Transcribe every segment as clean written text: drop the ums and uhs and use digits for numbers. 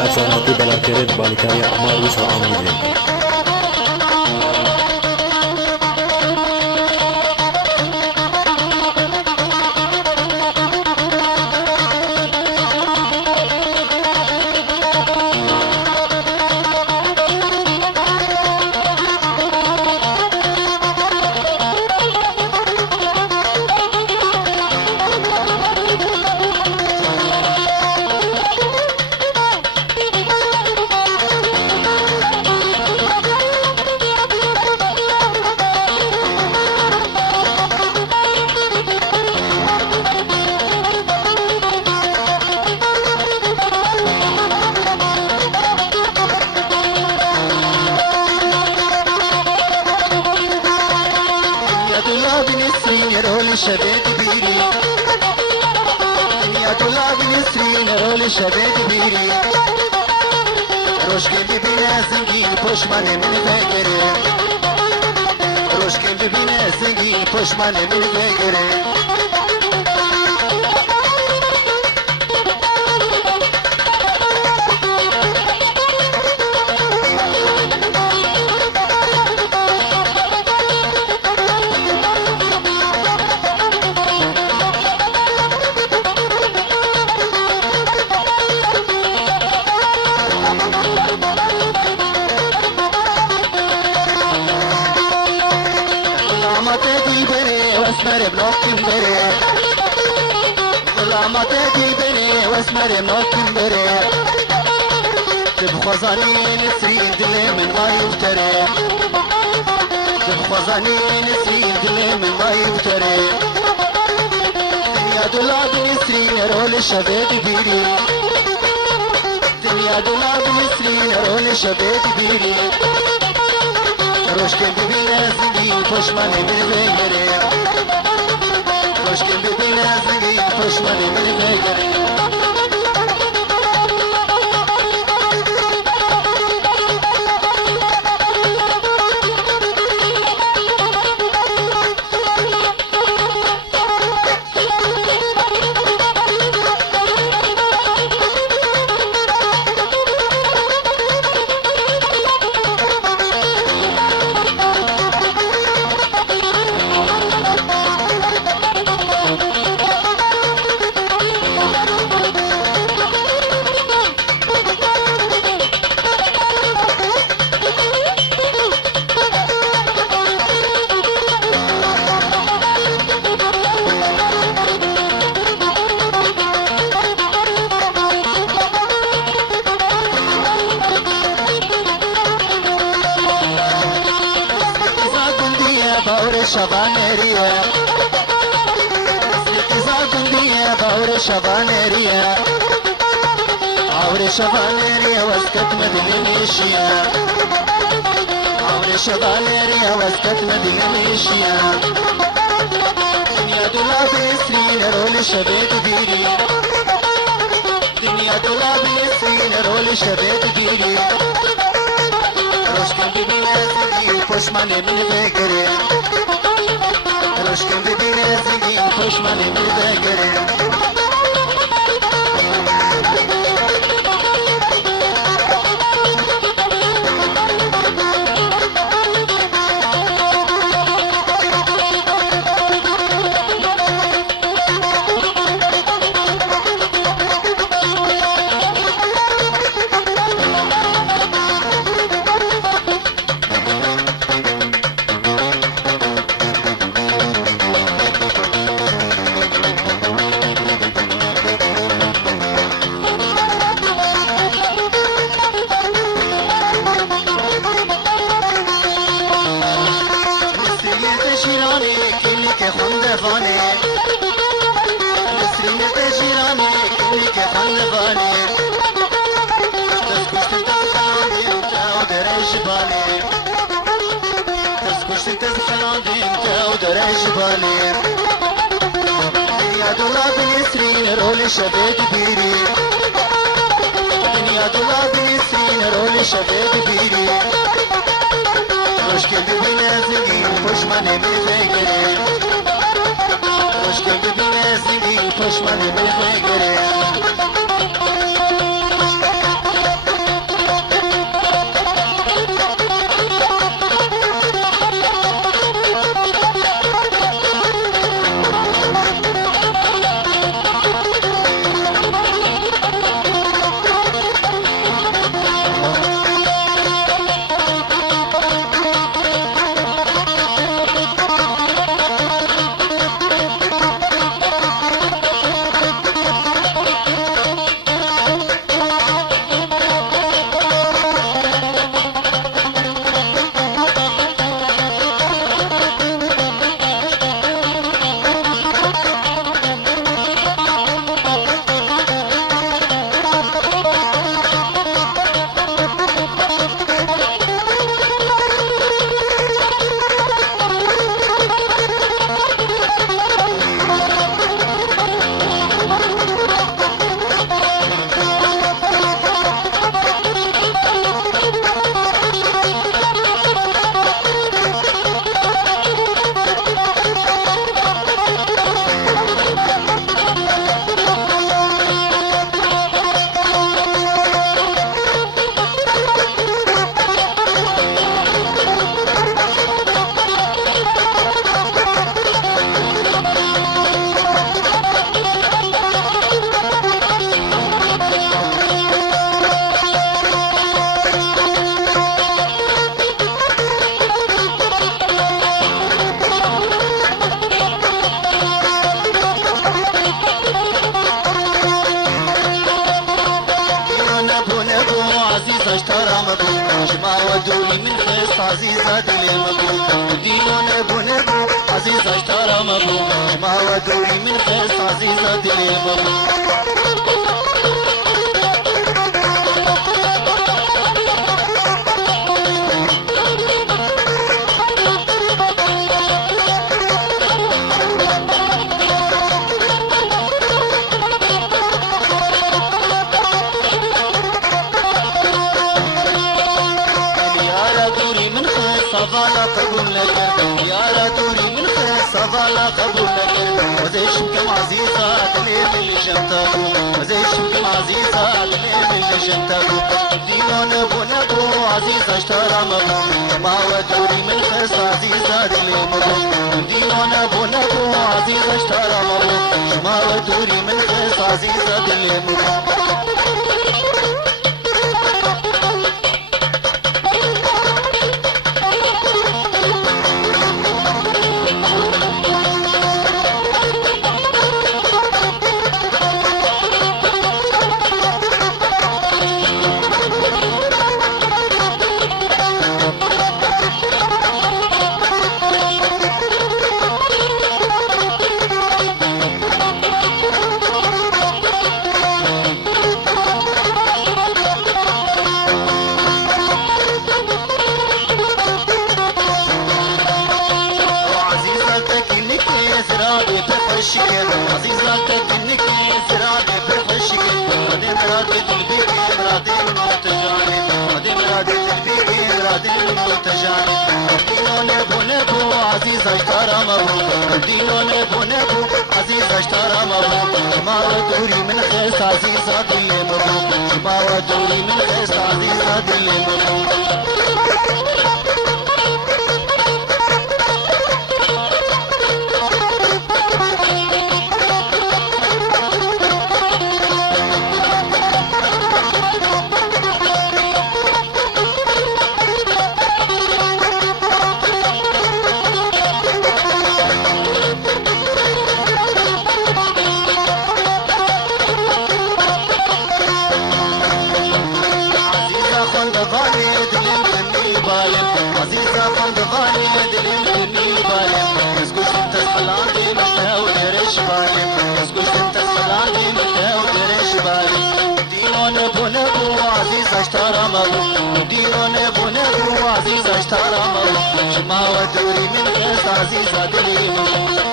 افساناتی بلاکرد بالکاری اعمال وش و عامل شبيت بيري يا طلاب نسرين رول شبيت بيري روش قلبي بنا زنقين پشمان من فکره روش قلبي بنا زنقين پشمان من فکره واسمر بنوكم بري ظلامتك بني واسمر بنوكم بري تبخزاني نسرين دلي من ما يفتري تبخزاني نسرين دلي من ما يفتري دنيا دولاب نسرين رول شبيت بيري دنيا دولاب نسرين رول شبيت بيري روش كن ببین زنگی پشمان من بگره روش کن ببین زنگی پشمان من بگره شبانيريا سيكزاكندية باور شبانيريا باور شبانيريا واسكت مدلنيشيا باور شبانيريا واسكت مدلنيشيا دنيا دولاب سرين رول شبيت بيري دنيا دولاب سرين رول شبيت بيري روش كان ببين زنگي پشمان من بگره روش کن ببین زنگی پشمان من بگره دنيا دولاب نسرين رول شبيت بيري دنيا دولاب نسرين رول شبيت بيري روش كن ببين زنگي پشمان من بگره روش کن ببین زنگي پشمان من بگره عزيز اشترى مبو جمع ودوري من خيس عزيزة دلي مبو دينون ابو نبو عزيز اشترى مبو جمع ودوري من خيس عزيزة دلي مبو صفالا قبول لك يا لا دوري من خير صفالا قبول لك وزي شمكم عزيزة دليل اللي جمتاكو وزي شمكم عزيزة دليل اللي جمتاكو دينون ابو نبو عزيزة اشترى مبو ما ودوري من خير عزيزة دليل مبو دينون ابو نبو عزيزة اشترى مبو ما ودوري من خير عزيزة دليل مبو الشكل عزيز راكت انك زرادة بالخشكل ودي مراد البيت مراد المرتجاني ودي مراد البيت مراد المرتجاني دينون ابو نبو عزيز اشترى مبو دينون ابو نبو عزيز اشترى مبو ما ودوري من خيس عزيز اللي مبو ما ودوري من خيس عزيز اللي مبو عزيزة قندفاني دليل دمي بالم اسكوش انت الحلاندي مكة ودرش بالم اسكوش انت الحلاندي مكة ودرش بالم دينون ابو نبو عزيز اشترى مبو دينون ابو نبو عزيز اشترى مبو شما ودوري من خيس عزيزة دليل مبو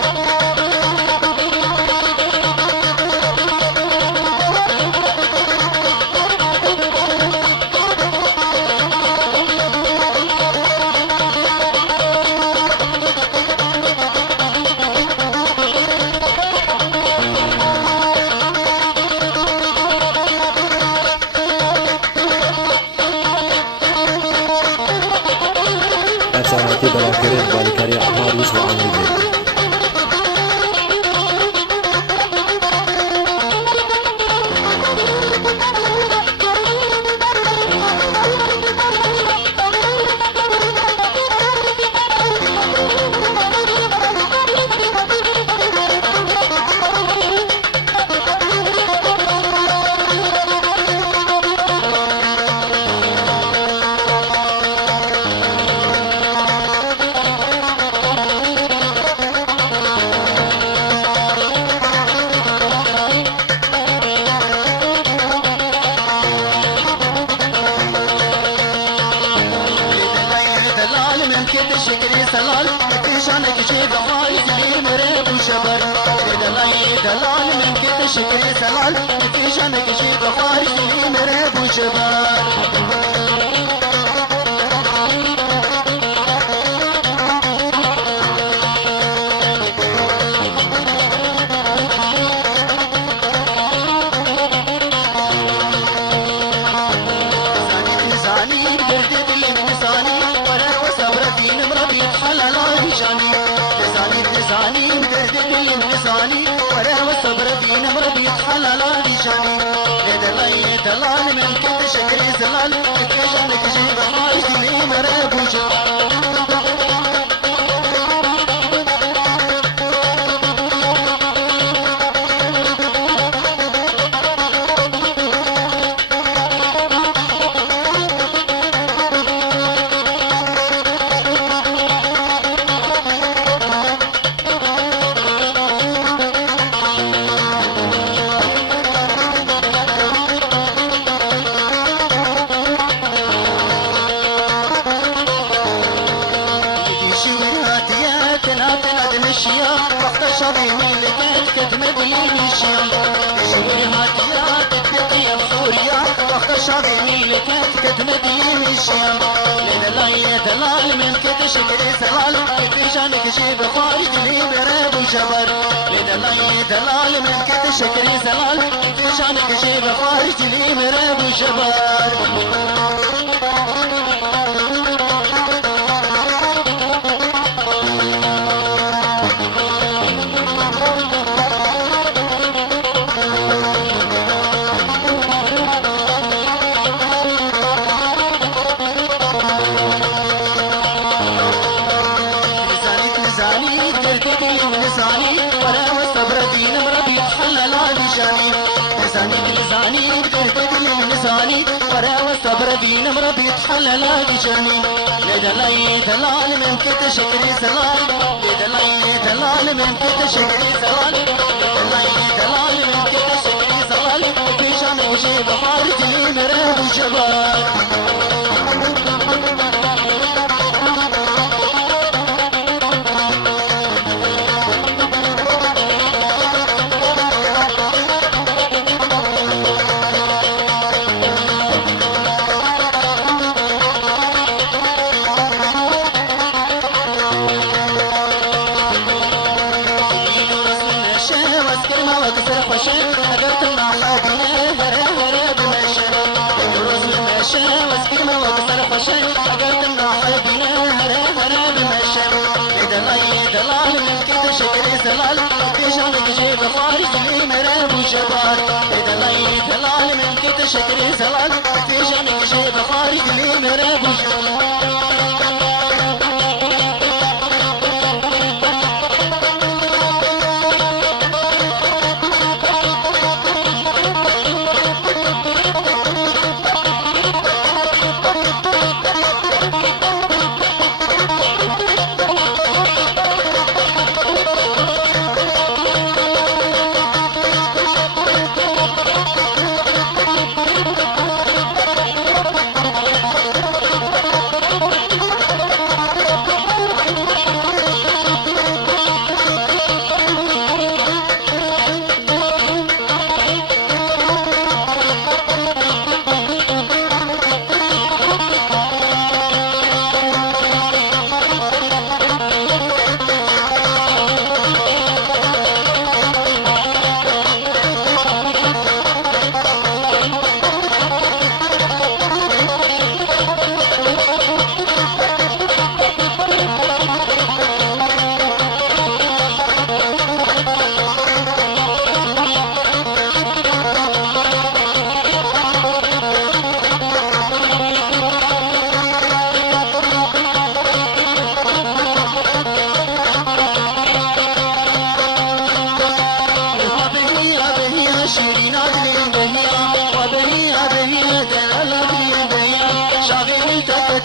efsaneti belakerin balikari Marius ve Anli'dir. شكري سلال شانك شي بحال سليم مريب وشبر دلال من كده شكري سلال شانك شي بحال سليم مريب وشبر لساني مدردد اللساني ورا والصبر دين مربي حلالا ديشاني لدلاي دلال من كل شكر زلال كشانك شي بحال سلي مرابوجا خشابي لكات كتمت لي الشام لدلاي دلال من كت شكري سلال بفشانك شيب خارج لي مراب وشبر لدلاي دلال من كت شكري سلال بفشانك شيب خارج لي مراب وشبر لساني ورا والصبر دين مربي حلل لساني لساني لساني ورا والصبر دين مربي حلل لساني لدلاي دلال من كت شكري سلال لدلاي دلال من كت شكري سلال لدلاي دلال من كت شكري سلال في شان وشي بخارج لي مراب وشباب وكسر خشن أجرت النحو بنا هرا هرا بمشن روز المشى وسكيمة وكسر خشن أجرت النحو بنا هرا هرا بمشن دلال دلال من كت شكري سلال في شانك جيب خارج لي مراب وشبار دلال دلال من كت شكري سلال في شانك جيب خارج لي مراب وشبار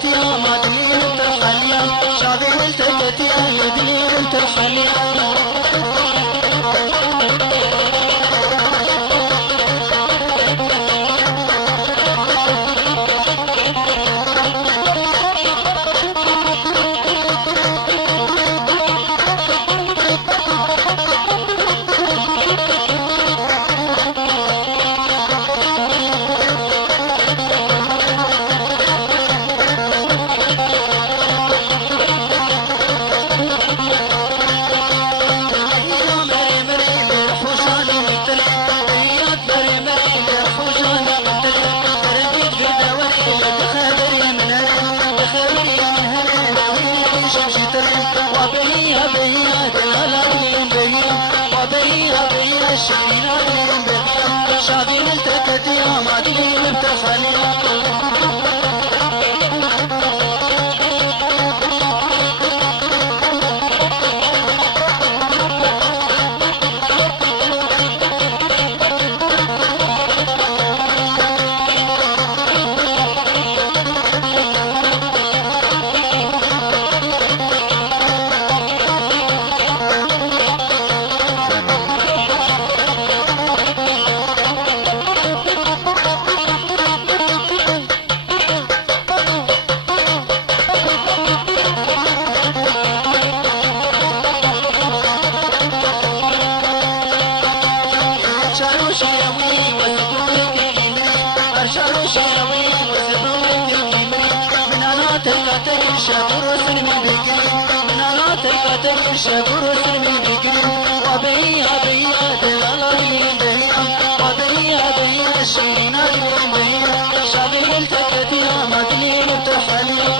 يا مدين ترحليا شافين التقت يا لدين ترحليا شافين التقت يا مدين ترحليا شارو شاوي وزبون تلقيمي من أنا تلقاتك الشابور وسلمي بكري من أنا تلقاتك الشابور وسلمي بكري وبي أبي دلالي بهيا وبي أبي الشيرين بهيا شابي التكتي مدلي متحلي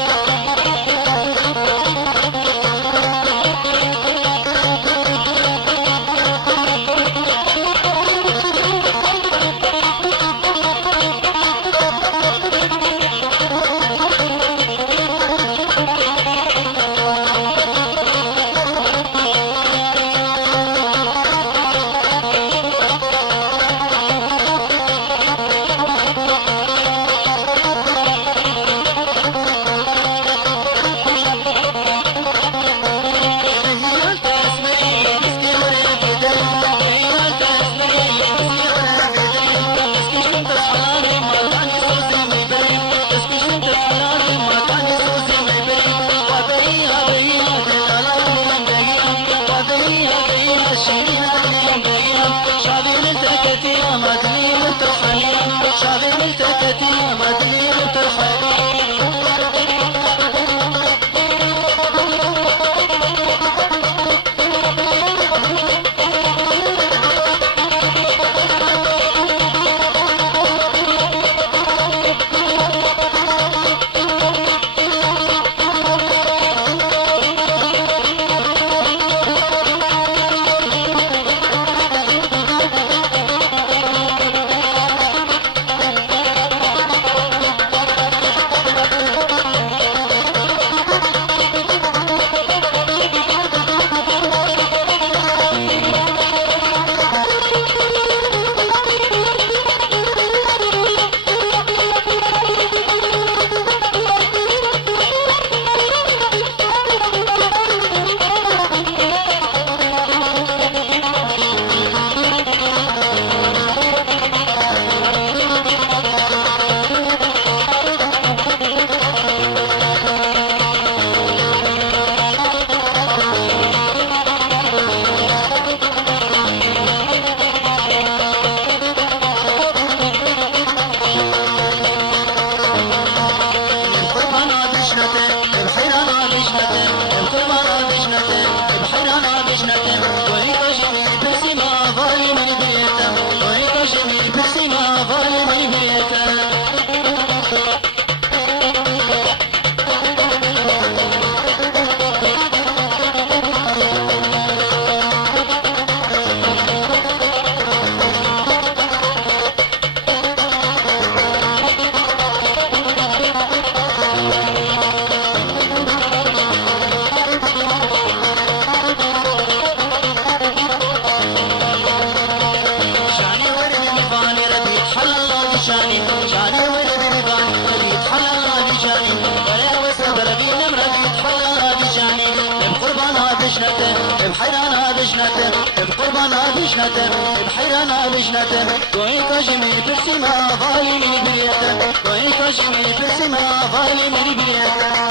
بقربانا بجنته بحيرانا بجنته وهيك جميل برسمة ظالمي بيته وهيك جميل برسمة ظالمي بيته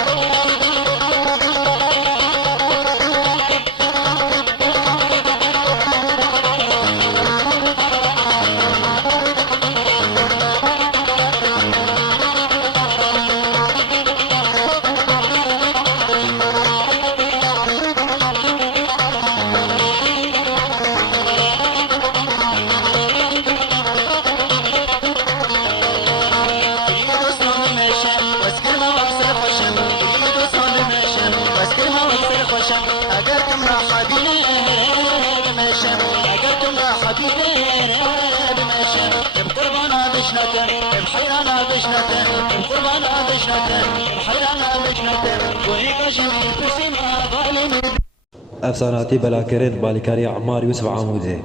افساناتی بلاکرین بالیکاری عمار یوسف عمودی